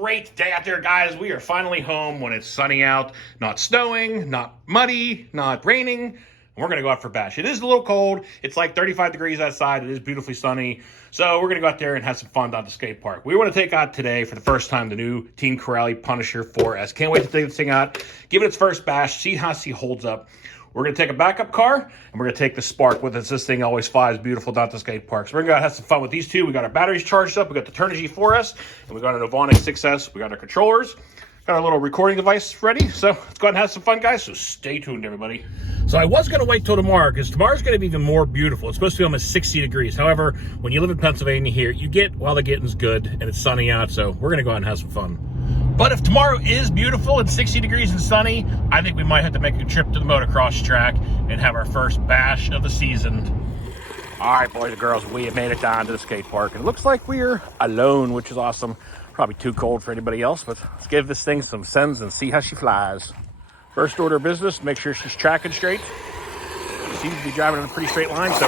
great day out there, guys. We are finally home when it's sunny out, not snowing, not muddy, not raining. We're going to go out for a bash. It is a little cold. It's like 35 degrees outside. It is beautifully sunny. So we're going to go out there and have some fun down at the skate park. We want to take out today, for the first time, the new Team Corrali Punisher 4S. Can't wait to take this thing out, give it its first bash, see how she holds up. We're going to take a backup car, and we're going to take the Spark with us. This thing always flies beautiful down at the skate park. So we're going to have some fun with these two. We got our batteries charged up. We got the Turnigy 4S, and we got an Ovonic 6S. We got our controllers. Got our little recording device ready. So let's go ahead and have some fun, guys. So stay tuned, everybody. So I was going to wait till tomorrow, because tomorrow's going to be even more beautiful. It's supposed to be almost 60 degrees. However, when you live in Pennsylvania here, you get while the getting's good, and it's sunny out. So we're going to go out and have some fun. But if tomorrow is beautiful and 60 degrees and sunny, I think we might have to make a trip to the motocross track and have our first bash of the season. All right, boys and girls, we have made it down to the skate park. And it looks like we're alone, which is awesome. Probably too cold for anybody else, but let's give this thing some sends and see how she flies. First order of business, make sure she's tracking straight. She seems to be driving in a pretty straight line, so.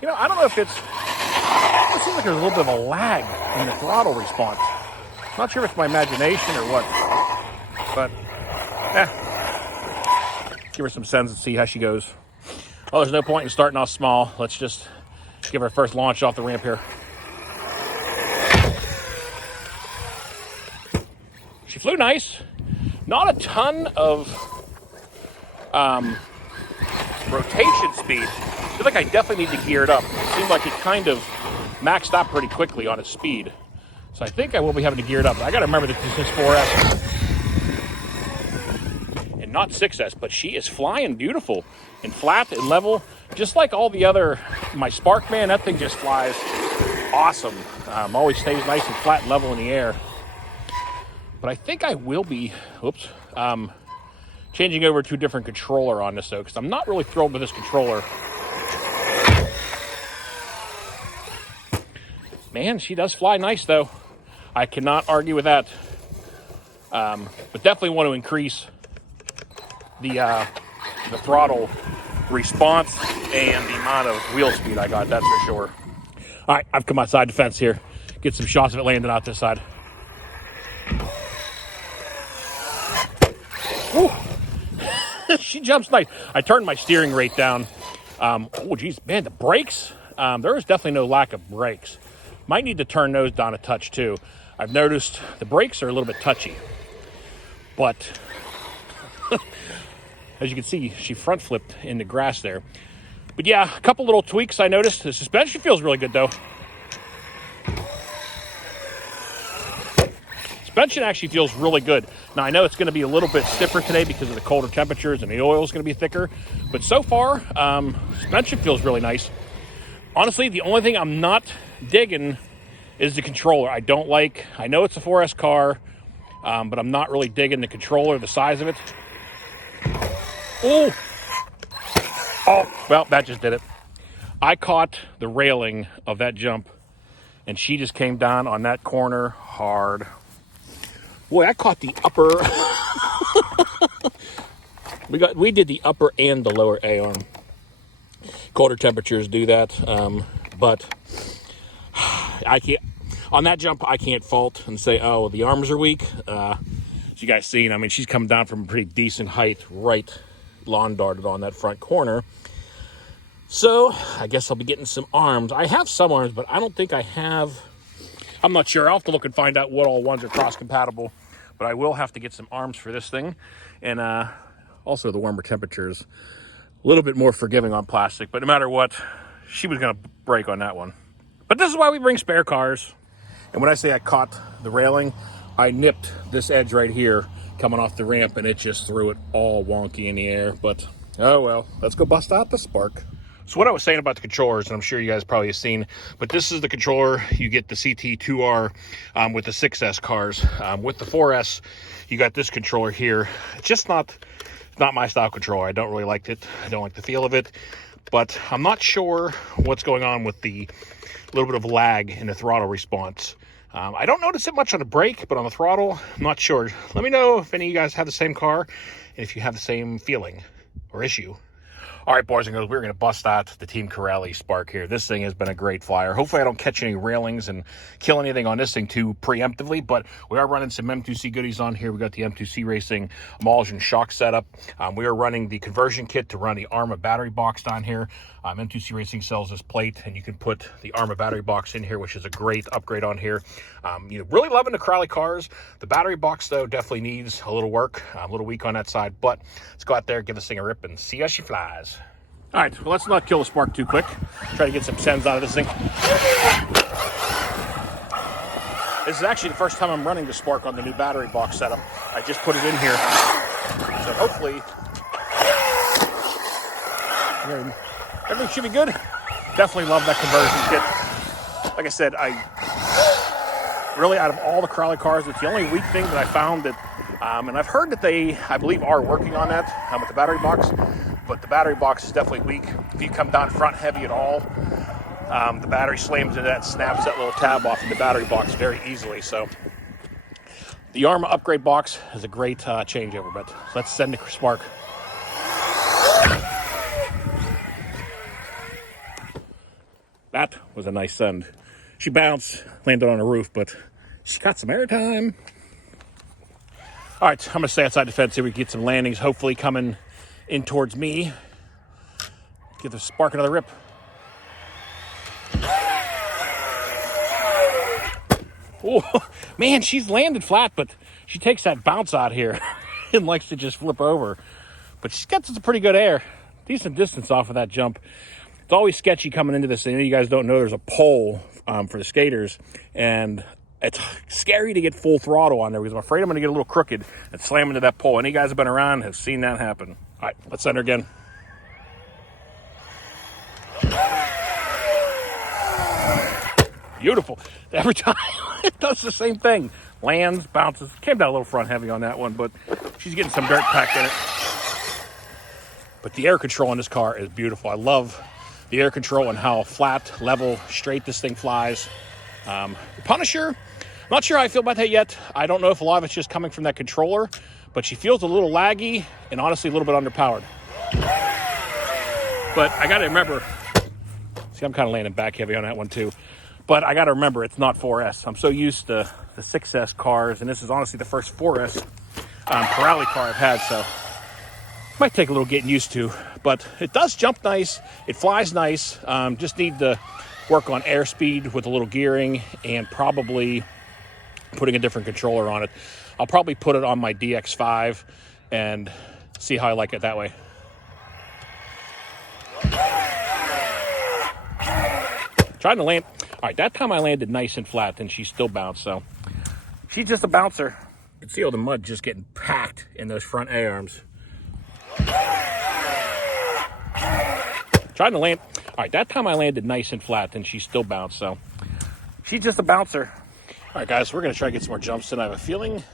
You know, I don't know if it seems like there's a little bit of a lag in the throttle response. Not sure if it's my imagination or what, but give her some sends and see how she goes. Well, there's no point in starting off small. Let's just give her first launch off the ramp here. She flew nice. Not a ton of rotation speed. I feel like I definitely need to gear it up. It seemed like it kind of maxed out pretty quickly on its speed. So I think I will be having to gear it up. I got to remember that this is 4S and not 6S, but she is flying beautiful and flat and level, just like all the other, my Spark, man, that thing just flies awesome. Always stays nice and flat and level in the air. But I think I will be, changing over to a different controller on this, though, because I'm not really thrilled with this controller. Man, she does fly nice, though. I cannot argue with that. But definitely want to increase the throttle response and the amount of wheel speed I got, that's for sure. All right, I've come outside the fence here. Get some shots of it landing out this side. Woo. She jumps nice. I turned my steering rate down. Oh, geez, man, the brakes. There is definitely no lack of brakes. Might need to turn those down a touch, too. I've noticed the brakes are a little bit touchy. But, as you can see, she front flipped in the grass there. But, yeah, a couple little tweaks I noticed. The suspension feels really good, though. Suspension actually feels really good. Now, I know it's going to be a little bit stiffer today because of the colder temperatures and the oil is going to be thicker. But so far, suspension feels really nice. Honestly, the only thing I'm not digging is the controller. I know it's a 4S car, but I'm not really digging the controller, the size of it. Oh, well, that just did it. I caught the railing of that jump, and she just came down on that corner hard. Boy, I caught the upper. We did the upper and the lower A arm. Colder temperatures do that, but I can't. On that jump, I can't fault and say, "Oh, the arms are weak." As you guys seen, I mean, she's coming down from a pretty decent height, right lawn darted on that front corner. So I guess I'll be getting some arms. I have some arms, but I don't think I have. I'm not sure. I'll have to look and find out what all ones are cross compatible. But I will have to get some arms for this thing, and also the warmer temperatures. A little bit more forgiving on plastic, but no matter what, she was going to break on that one. But this is why we bring spare cars. And when I say I caught the railing, I nipped this edge right here coming off the ramp, and it just threw it all wonky in the air. But, oh well, let's go bust out the Spark. So what I was saying about the controllers, and I'm sure you guys probably have seen, but this is the controller. You get the CT2R with the 6S cars. With the 4S, you got this controller here. It's just not my style controller. I don't really like it. I don't like the feel of it. But I'm not sure what's going on with the little bit of lag in the throttle response. I don't notice it much on the brake, but on the throttle, I'm not sure. Let me know if any of you guys have the same car and if you have the same feeling or issue. All right, boys and girls, we're going to bust out the Team Corelli Spark here. This thing has been a great flyer. Hopefully I don't catch any railings and kill anything on this thing too preemptively, but we are running some M2C goodies on here. We got the M2C Racing emulsion shock setup. We are running the conversion kit to run the ARMA battery box down here. M2C Racing sells this plate, and you can put the ARMA battery box in here, which is a great upgrade on here. Really loving the Corelli cars. The battery box, though, definitely needs a little work, a little weak on that side, but let's go out there, give this thing a rip, and see how she flies. All right, well, let's not kill the spark too quick. Try to get some sends out of this thing. This is actually the first time I'm running the spark on the new battery box setup. I just put it in here. So hopefully, everything should be good. Definitely love that conversion kit. Like I said, really, out of all the Corelli cars, it's the only weak thing that I found that, and I've heard that they, I believe, are working on that with the battery box. But the battery box is definitely weak. If you come down front heavy at all, the battery slams into that, snaps that little tab off in the battery box very easily. So the ARMA upgrade box is a great changeover, but let's send the spark. That was a nice send. She bounced, landed on a roof, but she got some airtime. All right, I'm gonna stay outside the fence here. We can get some landings, hopefully coming in towards me. Give the spark another rip. Oh, man, she's landed flat, but she takes that bounce out here and likes to just flip over. But she's got some pretty good air. Decent distance off of that jump. It's always sketchy coming into this. I know you guys don't know there's a pole for the skaters, and it's scary to get full throttle on there because I'm afraid I'm going to get a little crooked and slam into that pole. Any guys have been around have seen that happen. All right, let's send her again. Beautiful. Every time it does the same thing. Lands, bounces. Came down a little front heavy on that one, but she's getting some dirt packed in it. But the air control in this car is beautiful. I love the air control and how flat, level, straight this thing flies. The Punisher, I'm not sure how I feel about that yet. I don't know if a lot of it's just coming from that controller, but she feels a little laggy and honestly a little bit underpowered. But I got to remember, see, I'm kind of landing back heavy on that one too. But I got to remember, it's not 4S. I'm so used to the 6S cars, and this is honestly the first 4S Corelli car I've had, so might take a little getting used to. But it does jump nice. It flies nice. Just need to work on airspeed with a little gearing and probably putting a different controller on it. I'll probably put it on my DX5 and see how I like it that way. Trying to land. All right, that time I landed nice and flat, and she still bounced, so she's just a bouncer. You can see all the mud just getting packed in those front A-arms. Trying to land. All right, that time I landed nice and flat, and she still bounced, so she's just a bouncer. All right, guys, we're going to try to get some more jumps in. I have a feeling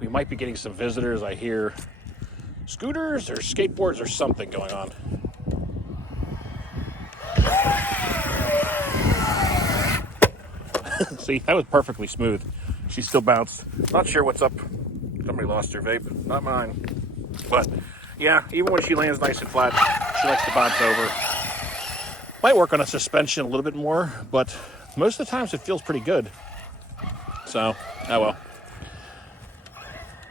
we might be getting some visitors. I hear scooters or skateboards or something going on. See, that was perfectly smooth. She still bounced. Not sure what's up. Somebody lost her vape. Not mine. But, yeah, even when she lands nice and flat, she likes to bounce over. Might work on a suspension a little bit more, but most of the times it feels pretty good. So, oh well.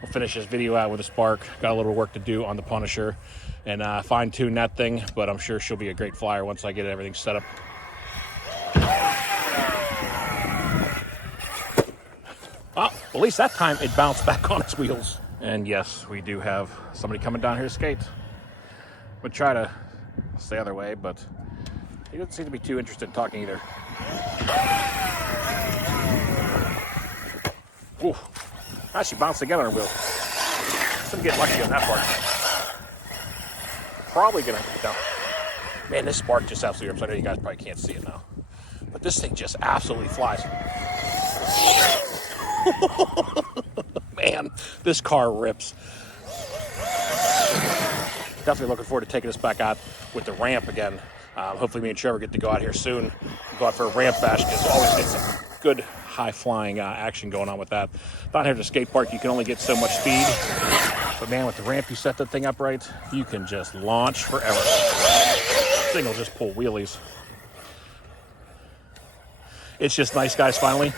We'll finish this video out with a spark. Got a little work to do on the Punisher and fine-tune that thing, but I'm sure she'll be a great flyer once I get everything set up. Well, at least that time it bounced back on its wheels. And yes, we do have somebody coming down here to skate. Would try to stay the other way, but he doesn't seem to be too interested in talking either. Ooh, she bounced again on her wheel. Some get lucky on that part. Probably gonna get down. Man, this spark just absolutely rips. I know you guys probably can't see it now, but this thing just absolutely flies. Man, this car rips. Definitely looking forward to taking this back out with the ramp again. Hopefully me and Trevor get to go out here soon. Go out for a ramp bash because always get some good high-flying action going on with that. Down here at the skate park, you can only get so much speed. But man, with the ramp, you set that thing up right, you can just launch forever. thing will just pull wheelies. It's just nice, guys, finally.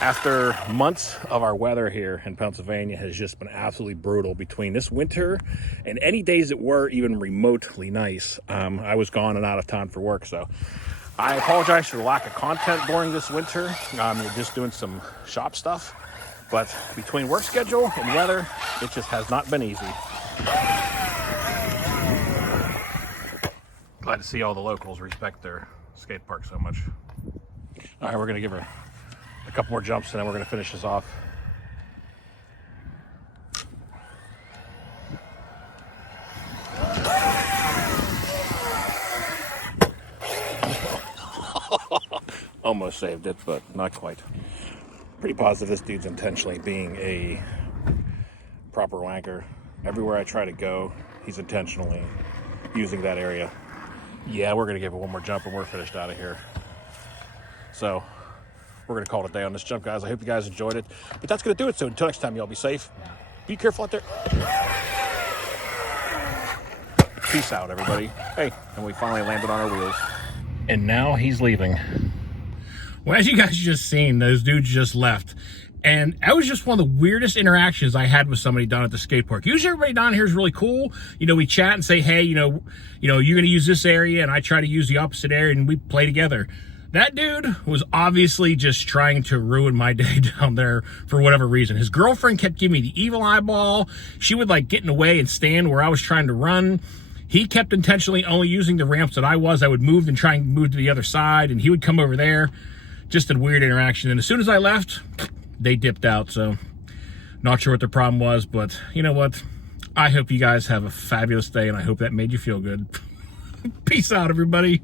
After months of our weather here in Pennsylvania has just been absolutely brutal between this winter and any days that were even remotely nice. I was gone and out of town for work, so I apologize for the lack of content during this winter. You're just doing some shop stuff, but between work schedule and weather, it just has not been easy. Glad to see all the locals respect their skate park so much. All right, we're gonna give her a couple more jumps and then we're gonna finish this off. Almost saved it, but not quite. Pretty positive this dude's intentionally being a proper wanker. Everywhere I try to go, he's intentionally using that area. Yeah, we're gonna give it one more jump and we're finished out of here. So we're gonna call it a day on this jump, guys. I hope you guys enjoyed it. But that's gonna do it. So until next time, y'all be safe. Be careful out there. Peace out, everybody. Hey, and we finally landed on our wheels. And now he's leaving. Well, as you guys just seen, those dudes just left. And that was just one of the weirdest interactions I had with somebody down at the skate park. Usually everybody down here is really cool. You know, we chat and say, hey, you know, you're going to use this area and I try to use the opposite area and we play together. That dude was obviously just trying to ruin my day down there for whatever reason. His girlfriend kept giving me the evil eyeball. She would like get in the way and stand where I was trying to run. He kept intentionally only using the ramps that I would move and try and move to the other side and he would come over there. Just a weird interaction. And as soon as I left, they dipped out. So not sure what the problem was, but you know what? I hope you guys have a fabulous day and I hope that made you feel good. Peace out, everybody.